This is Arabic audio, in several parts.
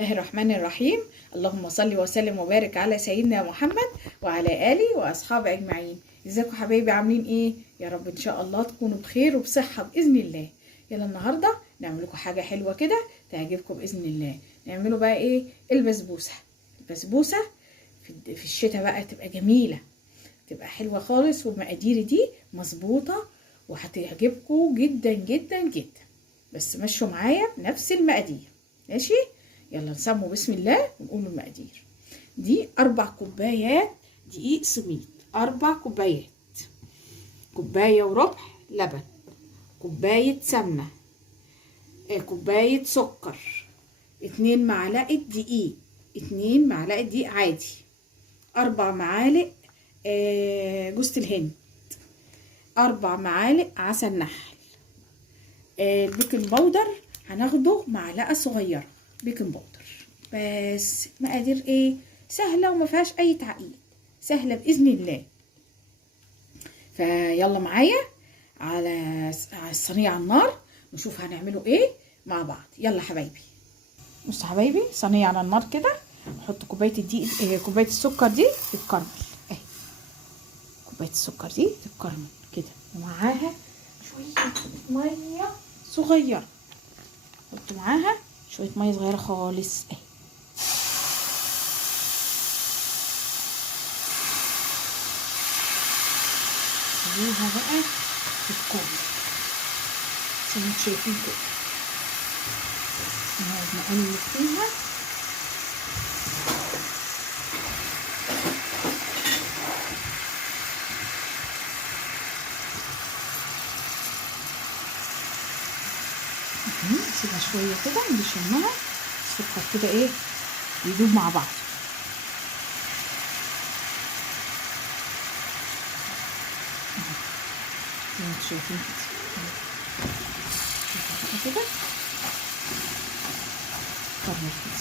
الله الرحمن الرحيم. اللهم صل وسلم وبارك على سيدنا محمد وعلى آله وأصحابه أجمعين. ازيكم حبايبي، عاملين ايه؟ يا رب ان شاء الله تكونوا بخير وبصحة بإذن الله. يلا النهاردة نعمل لكم حاجة حلوة كده تعجبكم بإذن الله. نعمله بقى ايه؟ البسبوسة. البسبوسة في الشتاء بقى تبقى جميلة، تبقى حلوة خالص، والمقادير دي مظبوطة وهتعجبكم جدا جدا جدا. بس مشوا معايا نفس المقادير، ماشي؟ يلا نسموا بسم الله ونقول المقادير. دي 4 كوبايات دقيق سميد، 4 كوبايات، كوباية وربع لبن، كوباية سمنة، كوباية سكر، 2 معلقة دقيق، 2 معلقة دقيق عادي، 4 معالق جوز الهند، 4 معالق عسل نحل. البيكنج باودر هناخده معلقة صغيرة بيكنج باودر. بس مقادير ايه؟ سهلة وما فيهاش اي تعقيد، سهلة بإذن الله. فيلا معايا على الصينية على النار نشوف هنعمله ايه مع بعض. يلا حبايبي، بصوا حبايبي، صينية على النار كده، نحط كوباية الدقيق، كوباية السكر دي تتكرمل اهي، كوباية السكر دي تتكرمل كده، ومعاها شوية مية صغيرة، حط معاها شوية مية صغيرة خالص اهي. سيبوها بقى تتكرمل زي ما انتوا شايفين كده، نقعد نقلب فيها نسيبها شويه كده نشمها السكر كده ايه يدوب مع بعض. زي ما انتوا شايفين كده كرمل كده،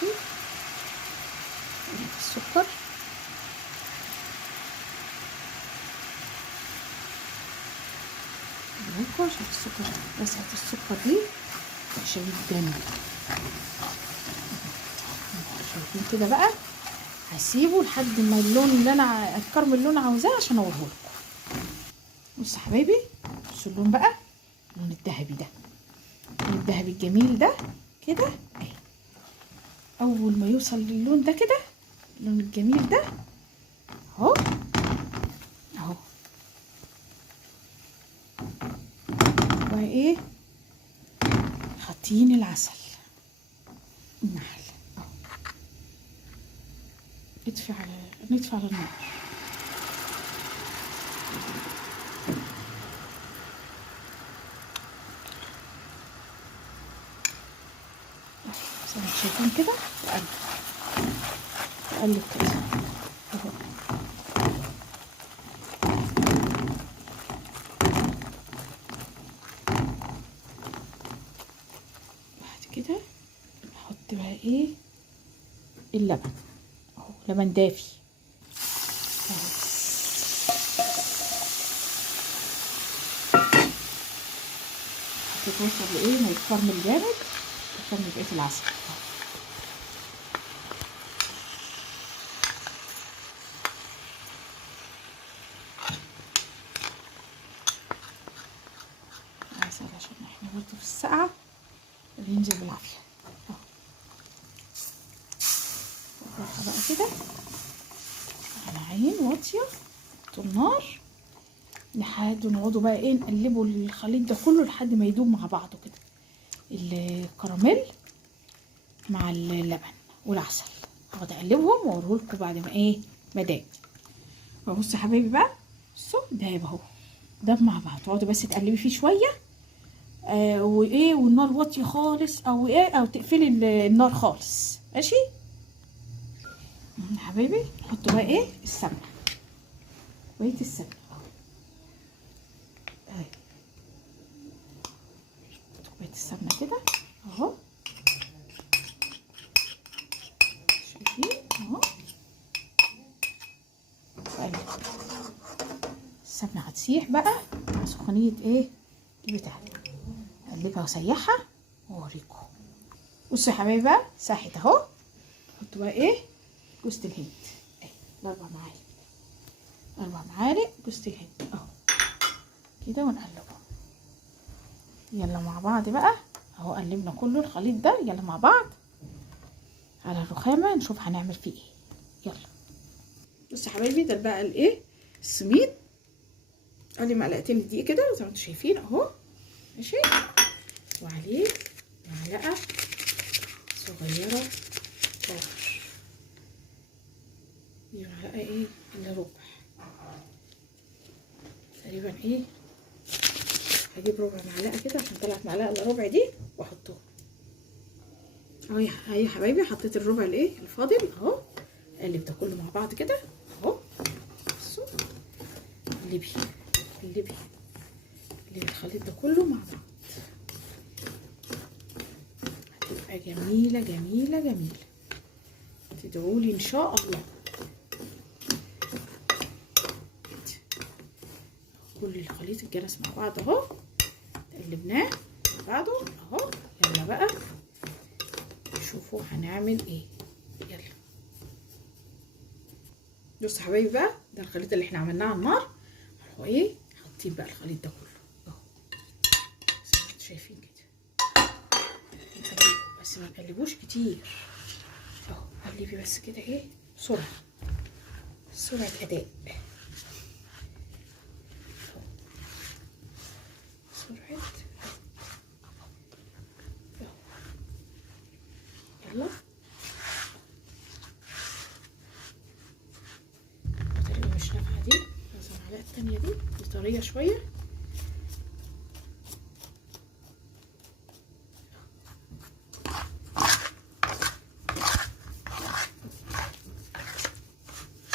ماشي. السكر عشان السكر، رسعة السكر دي عشان الجنب. شايفين كده بقى، هسيبه لحد ما اللون اللي انا الكرم اللي انا عاوزاه عشان اوريه لكم. بصوا يا حبايبي، بصوا اللون بقى، اللون الذهبي ده، اللون الذهبي الجميل ده كده اهي. اول ما يوصل للون ده كده، اللون الجميل ده اهو اهو، وايه حاطين العسل النحل اهو. نطفي على النار. زي ما شايفين كده، تقلب كده اهو. بعد كده نحط بقى ايه؟ اللبن اهو، لبن دافي اهو. هتتوصل لايه؟ ما يتكرمل جامد، يكمل بقيه العسل. عسل عشان احنا برضه في السقعه بينزل بالعافيه اهو. بالراحه بقى كده على عين واطيه طول النار، لحد نقعدوا بقى ايه نقلبوا الخليط ده كله لحد ما يدوب مع بعضه كده، الكراميل مع اللبن والعسل. هقعد اقلبهم واوريهولكوا بعد ما ايه ما داب. فبصوا يا حبايبي بقى، بصوا داب اهو، داب مع بعض. تقعدوا بس تقلبي فيه شويه وايه، والنار واطيه خالص، او ايه، او تقفلي النار خالص، ماشي يا حبايبي. نحط بقى ايه؟ السمنه، كوبايه السمنه اهي، كوبايه السمنه كده اهو، شايفين اهو. السمنه هتسيح بقى مع سخونيه ايه البتاع، اقلبها واسيحها واوريكم. بصوا يا حبايبي بقى ساحت اهو. نحط بقى ايه جوز الهند اهي، 4 معالق 4 معالق جوز الهند اهو كده، ونقلبهم. يلا مع بعض بقى اهو، قلبنا كله الخليط ده. يلا مع بعض على الرخامه نشوف هنعمل فيه ايه. يلا بصوا يا حبايبي، ده بقى الايه السميد. قلي معلقتين دقيق كده زي ما انتم شايفين اهو، ماشي. وعليه معلقه صغيره بودر، دي معلقه ايه الا ربع تقريبا. ايه هجيب ربع معلقه كده عشان طلعت معلقه الا ربع دي واحطهم اهو. يا حبايبي حطيت الربع الايه الفاضل اهو. اقلب ده كله مع بعض كده اهو. بصوا قلبي قلبي قلبي الخليط ده كله مع بعض، هتبقى جميله جميله جميله. تدعولي ان شاء الله. كل الخليط الجرس مع بعض اهو، قلبناه مع بعضه اهو. يلا بقى شوفوا هنعمل ايه. يلا بصوا يا حبايبي بقى، ده الخليط اللي احنا عملناه على النار. هو ايه حاطين بقى الخليط ده كله اهو زي ما انتم شايفين كده. نقلبه بس ما نقلبوش كتير اهو، قلبي بس كده ايه بسرعه، سرعه اداء اهو، سرعه اهو. يلا تقريبا مش نافعه دي، لازم المعلقه التانيه دي طريه شويه.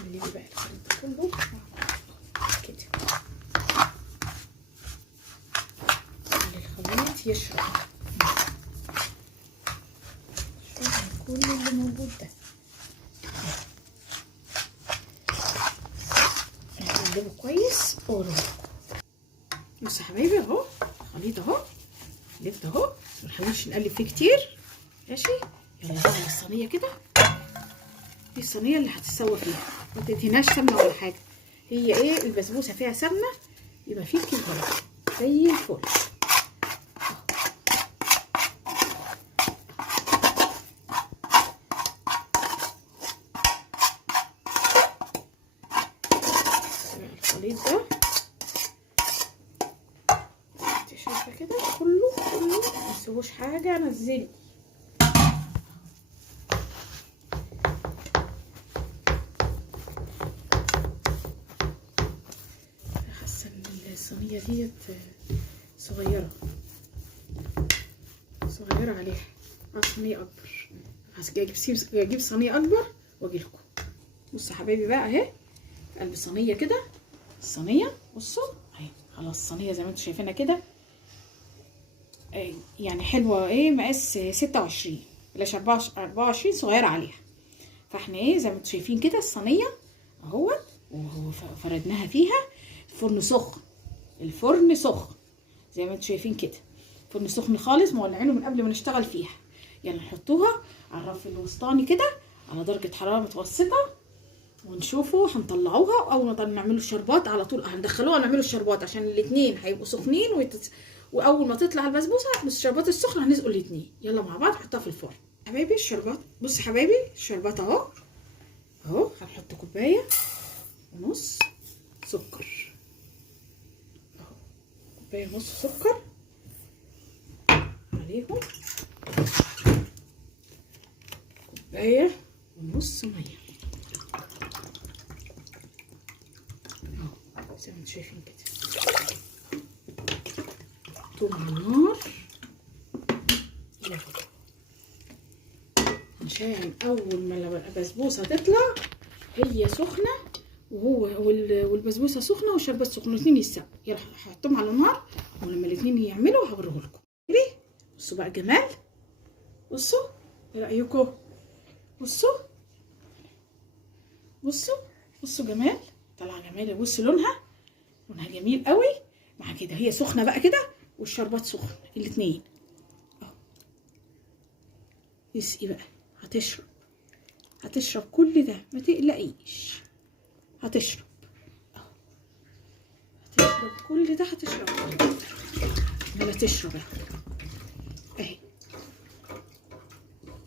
نقلبي بقى الخليط ده كله كده، خلي الخليط يشرب كل اللي موجود ده. نقلبه كويس ونروح. بصوا يا حبايبي اهو الخليط اهو، قلبت اهو، منحاولش نقلب فيه كتير ماشي. يلا بقى على الصينيه كده، دي الصينيه اللي هتتسوى فيها، ما تدهناش سمنه ولا حاجه. هي ايه البسبوسه فيها سمنه يبقى فيه كده زي الفل. الخليط ده انت شايفه كده كله ما تسيبوش حاجه، نزلي. حاسه ان الصينيه ديت صغيره عليها، عايز صينيه اكبر. اجيب صينيه اكبر واجي لكم. بصوا يا حبايبي بقى اهي قلب صينيه كده، الصينيه بصوا اهي خلاص. الصينيه زي ما انتم شايفينها كده يعني حلوه، ايه مقاس 26 بلاش 24 صغيره عليها. فاحنا ايه زي ما انتم شايفين كده الصينيه اهوت، وفردناها فيها. الفرن سخن، الفرن سخن زي ما انتم شايفين كده، فرن سخن خالص مولعينه من قبل ما نشتغل فيها. يعني نحطوها على الرف الوسطاني كده على درجه حراره متوسطه، ونشوفوا هنطلعوها. اول ما نعملوا الشربات على طول هندخلوها نعملوا الشربات عشان الاثنين هيبقوا سخنين واول ما تطلع البسبوسه بالشربات السخنه هنسقوا الاثنين. يلا مع بعض نحطها في الفرن. حبايبي الشربات، بصوا حبايبي الشربات اهو هنحط كوبايه ونص سكر اهو، كوبايه ونص سكر عليهم كوبايه ونص ميه اهو زي ما انتم شايفين كده. حطوهم على النار عشان اول ما البسبوسه تطلع هي سخنه والبسبوسه سخنه والشربات سخن، الاثنين يتساووا. يلا هحطهم على النار ولما الاثنين يعملوا هوريه لكم. بصوا بقى جمال، بصوا ايه رايكم؟ بصوا جمال، طالعه جمال. بصوا لونها جميل قوي مع كده. هي سخنه بقى كده والشربات سخن الاثنين اهو. اسقي بقى، هتشرب كل ده، ما تقلقيش، هتشرب اهو، هتشرب كل ده، هتشرب ولا تشرب اهي،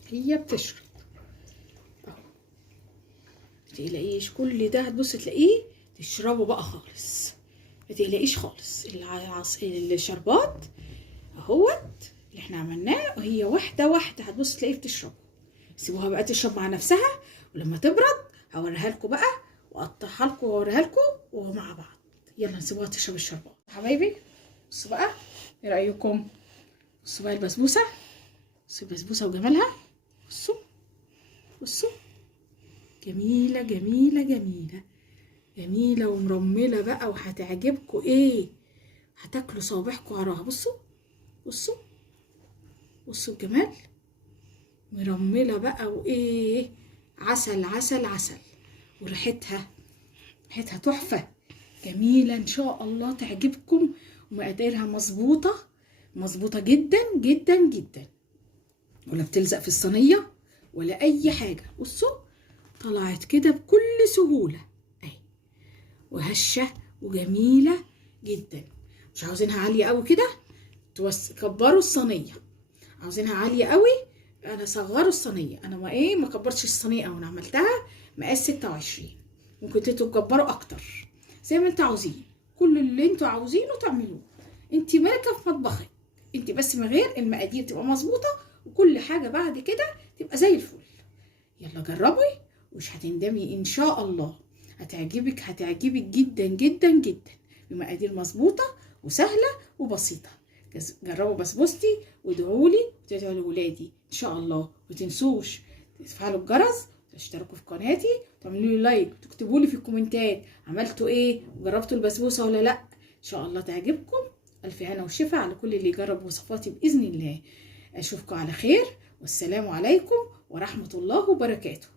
هي بتشرب اهو، ما تقلقيش، كل ده هتبص تلاقيه تشربه بقى خالص، ما تقلقيش خالص. الشربات اهوت اللي احنا عملناه، وهي واحده واحده هتبص تلاقيه بتشربه. سيبوها بقى تشرب مع نفسها، ولما تبرد هوريها لكم بقى، واقطعها لكم واوريها لكم ومع بعض. يلا نسيبوها تشرب الشربات حبايبي. بصوا بقى، ايه رايكم؟ بصوا بقى البسبوسه، بصوا البسبوسه وجمالها، بصوا جميله جميله جميله جميله ومرمله بقى، وهتعجبكم ايه، هتاكلوا صوابعكم وراها. بصوا الجمال، مرمله بقى وايه، عسل عسل عسل، وريحتها تحفه جميله، ان شاء الله تعجبكم، ومقاديرها مظبوطه جدا جدا جدا، ولا بتلزق في الصينيه ولا اي حاجه. بصوا طلعت كده بكل سهوله اهي، وهشه وجميله جدا. مش عاوزينها عاليه قوي كده، كبروا الصينيه. عاوزينها عاليه قوي، انا صغروا الصينيه، انا ما كبرتش الصينيه قوي، انا عملتها مقاس 26. ممكن انتوا تكبروا اكتر زي ما انتوا عاوزين، كل اللي انتوا عاوزينه تعملوه، انت مالكه في مطبخك انت، بس من غير المقادير تبقى مظبوطه، وكل حاجه بعد كده تبقى زي الفل. يلا جربي ومش هتندمي ان شاء الله، هتعجبك جدا جدا جدا، بمقادير مظبوطه وسهله وبسيطه. جربوا بسبوستي وادعوا لي وتدعوا لولادي ان شاء الله. ومتنسوش تفعلوا الجرس، تشتركوا في قناتي، تعملوا لي لايك، وتكتبوا لي في الكومنتات عملتوا ايه وجربتوا البسبوسه ولا لا. ان شاء الله تعجبكم. الف هنا وشفا على كل اللي يجرب وصفاتي باذن الله. اشوفكم على خير، والسلام عليكم ورحمه الله وبركاته.